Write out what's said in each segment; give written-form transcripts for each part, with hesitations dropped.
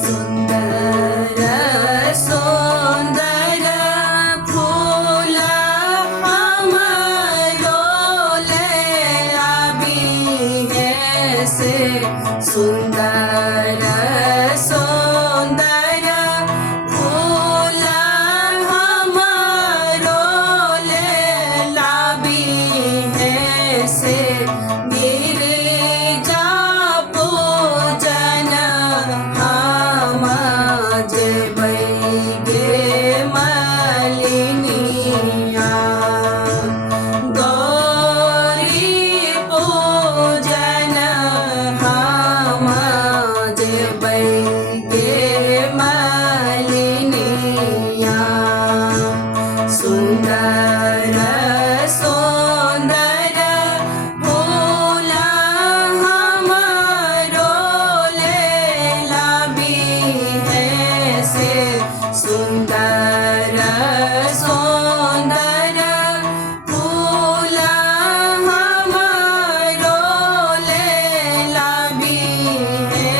सुंदर सुंदर फूल हमरो लाबी है से सुंदर सुंदर फूल हमरो लाबी है से गिरजा पूजन हम जेबै गे मलिनिया गौरी पूजन हम जेबै गे मलिनिया सुंदर सुंदर फूल हमरो लाबी है से सुंदर सुंदर फूल हमरो लाबी है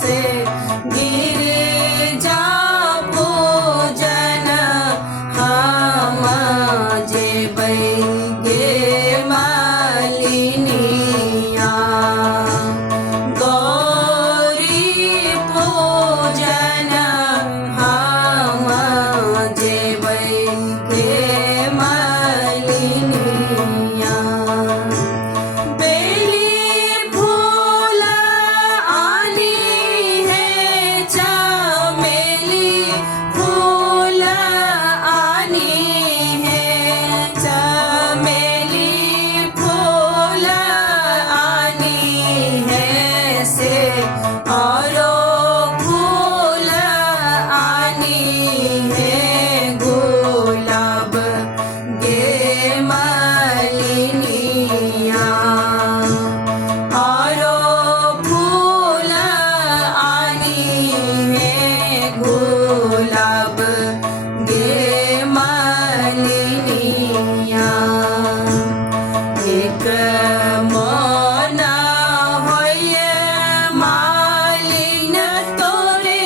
से गिरजा पूजन हम जेबै गे मलिनिया गौरी पूजन हम जेबै गे मलिनिया बेली फूल आनी है चमेली फूल आनी है चमेली फूल आनी है से औरो फूल आनी है गुलाब गे मलिनिया औरो फूल आनी है गुलाब गे मलिनिया एक मन होइए मालिन तोरे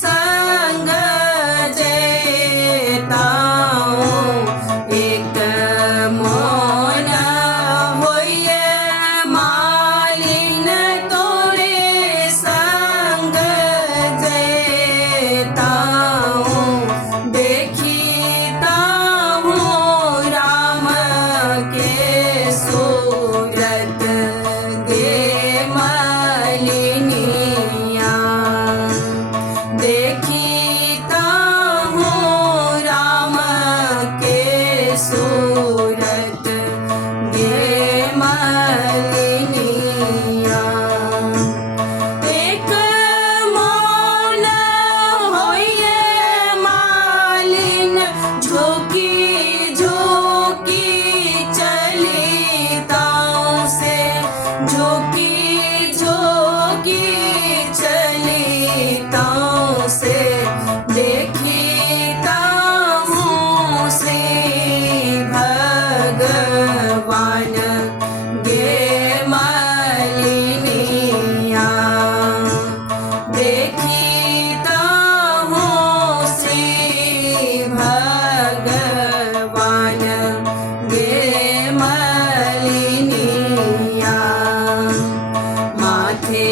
संग जेताऊं एक मन होइए मालिन तोरे संग जेताऊं देखीता हूँ राम के सूरत गे मलिनिया देखीता हूँ राम के सूरत गे मलिनिया एक मौन होइए मालिन झुकी झुकी चलिताऊं से झुकी झुकी चलिताऊं से देखीता हूँ श्री भगवान गे मलिनिया देखीता हूँ श्री भगवान गे मलिनिया माथे